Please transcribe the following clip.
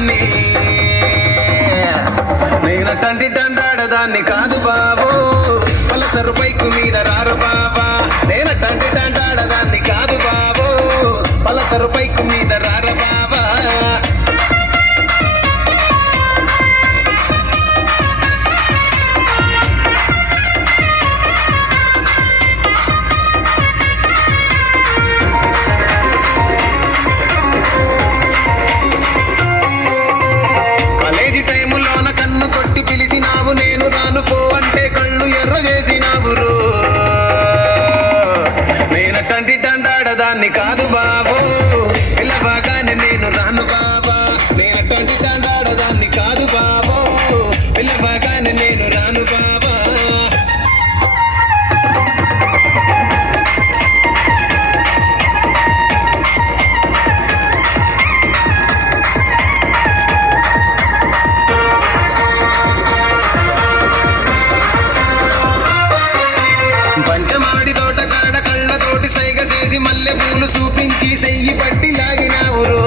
దాన్ని నేనటంటి దండాడదాన్ని కాదు బాబు Pulsar bike మీద రారు బాబా నేనటంటి దండాడదాన్ని కాదు బాబు పలసరు బైకు మీద రారు బాబా పిలిచినావు నేను రాను పో అంటే కళ్ళు ఎర్ర చేసినావు రో నేనటంటి దండాడదాన్ని కాదు బాబు పిల్లబాగానే నేను రాను బాబా నేనటంటి దండాడదాన్ని కాదు బాబు పిల్లబాగానే నేను రాను బాబా పంచమాడి తోట కాడ కళ్ళతోటి సైగ చేసి మల్లె పూలు చూపించి సెయ్యి పట్టి లాగినావురో